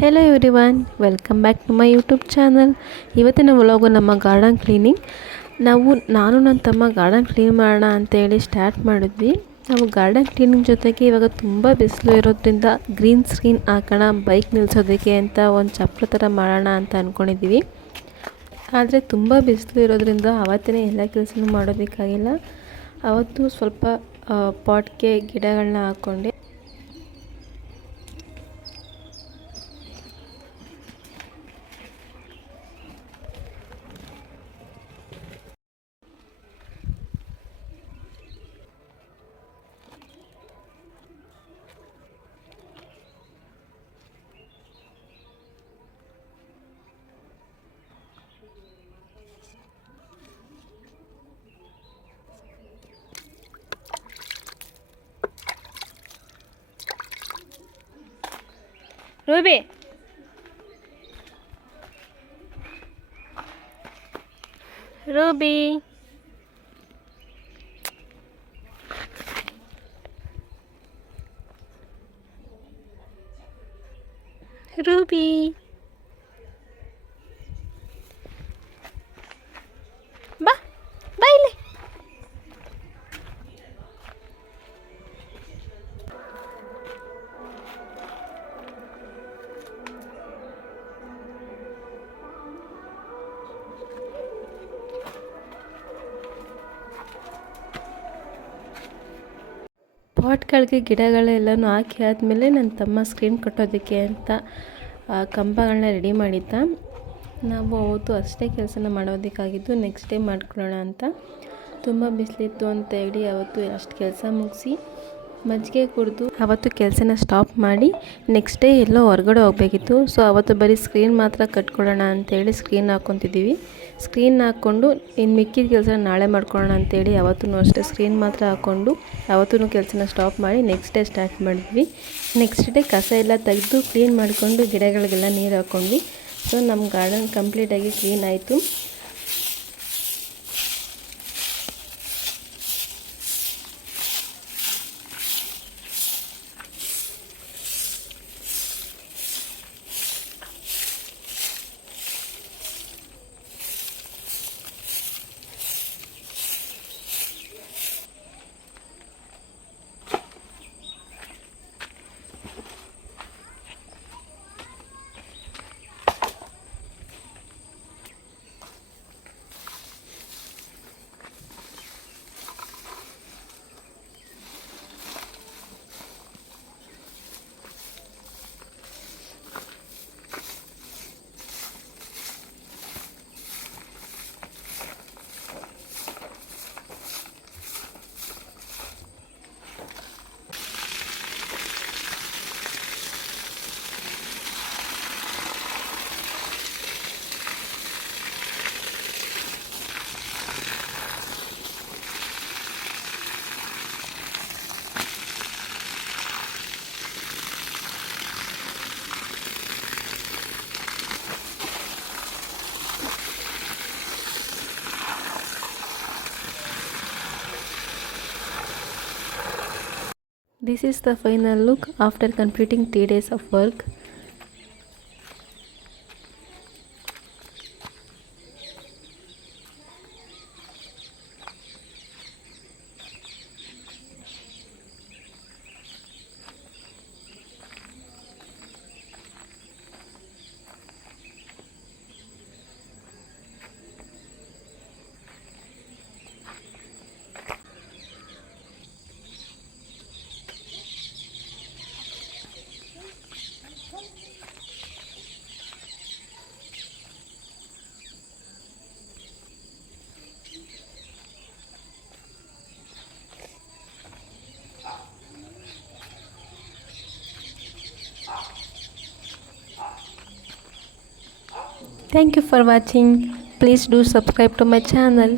Hello everyone, welcome back to my YouTube channel. ಇವತ್ತಿನ vlog ನಮ್ಮ garden cleaning. ನಾನು ನನ್ನ ತಮ್ಮ ಗಾರ್ಡನ್ ಕ್ಲೀನ್ ಮಾಡೋಣ ಅಂತೇಳಿ ಸ್ಟಾರ್ಟ್ ಮಾಡಿದ್ವಿ. ನಾವು ಗಾರ್ಡನ್ ಕ್ಲೀನಿಂಗ್ ಜೊತೆಗೆ ಇವಾಗ ತುಂಬ ಬಿಸಿಲು ಇರೋದ್ರಿಂದ ಗ್ರೀನ್ ಸ್ಕ್ರೀನ್ ಹಾಕೋಣ ಬೈಕ್ ನಿಲ್ಲಿಸೋದಕ್ಕೆ ಅಂತ ಒಂದು ಚಪ್ರ ಥರ ಮಾಡೋಣ ಅಂತ ಅಂದ್ಕೊಂಡಿದ್ದೀವಿ. ಆದರೆ ತುಂಬ ಬಿಸಿಲು ಇರೋದ್ರಿಂದ ಆವತ್ತೇ ಎಲ್ಲ ಕೆಲಸನೂ ಮಾಡೋದಕ್ಕಾಗಿಲ್ಲ. ಅವತ್ತು ಸ್ವಲ್ಪ ಪಾಟ್ಗೆ ಗಿಡಗಳನ್ನ ಹಾಕ್ಕೊಂಡೆ. ರೂಬಿ, ರೂಬಿ, ರೂಬಿ, ಬಾ ಬಾ ಇಲ್ಲಿ. ಪಾಟ್ಗಳಿಗೆ ಗಿಡಗಳೆಲ್ಲನೂ ಹಾಕಿ ಆದಮೇಲೆ ನನ್ನ ತಮ್ಮ ಸ್ಕ್ರೀನ್ ಕಟ್ಟೋದಕ್ಕೆ ಅಂತ ಕಂಬಗಳನ್ನ ರೆಡಿ ಮಾಡಿದ್ದ. ನಾವು ಅವತ್ತು ಅಷ್ಟೇ ಕೆಲಸನ ಮಾಡೋದಕ್ಕಾಗಿದ್ದು, ನೆಕ್ಸ್ಟ್ ಡೇ ಮಾಡ್ಕೊಳ್ಳೋಣ ಅಂತ. ತುಂಬ ಬಿಸಿಲಿತ್ತು ಅಂತ ಹೇಳಿ ಅವತ್ತು ಅಷ್ಟು ಕೆಲಸ ಮುಗಿಸಿ ಮಜ್ಜಿಗೆ ಕುಡಿದು ಅವತ್ತು ಕೆಲಸನ ಸ್ಟಾಪ್ ಮಾಡಿ ನೆಕ್ಸ್ಟ್ ಡೇ ಎಲ್ಲೋ ಹೊರಗಡೆ ಹೋಗಬೇಕಿತ್ತು. ಸೊ ಅವತ್ತು ಬರೀ ಸ್ಕ್ರೀನ್ ಮಾತ್ರ ಕಟ್ಕೊಳ್ಳೋಣ ಅಂತೇಳಿ ಸ್ಕ್ರೀನ್ ಹಾಕ್ಕೊತಿದ್ದೀವಿ. ಸ್ಕ್ರೀನ್ ಹಾಕ್ಕೊಂಡು ಇನ್ನು ಮಿಕ್ಕಿದ ಕೆಲಸ ನಾಳೆ ಮಾಡ್ಕೊಳ್ಳೋಣ ಅಂತೇಳಿ ಅವತ್ತೂ ಅಷ್ಟೇ ಸ್ಕ್ರೀನ್ ಮಾತ್ರ ಹಾಕ್ಕೊಂಡು ಅವತ್ತೂ ಕೆಲಸನ ಸ್ಟಾಪ್ ಮಾಡಿ ನೆಕ್ಸ್ಟ್ ಡೇ ಸ್ಟಾರ್ಟ್ ಮಾಡಿದ್ವಿ. ನೆಕ್ಸ್ಟ್ ಡೇ ಕಸ ಎಲ್ಲ ತೆಗೆದು ಕ್ಲೀನ್ ಮಾಡಿಕೊಂಡು ಗಿಡಗಳಿಗೆಲ್ಲ ನೀರು ಹಾಕ್ಕೊಂಡ್ವಿ. ಸೊ ನಮ್ಮ ಗಾರ್ಡನ್ ಕಂಪ್ಲೀಟಾಗಿ ಕ್ಲೀನ್ ಆಯಿತು. This is the final look after completing 3 days of work. Thank you for watching. Please do subscribe to my channel.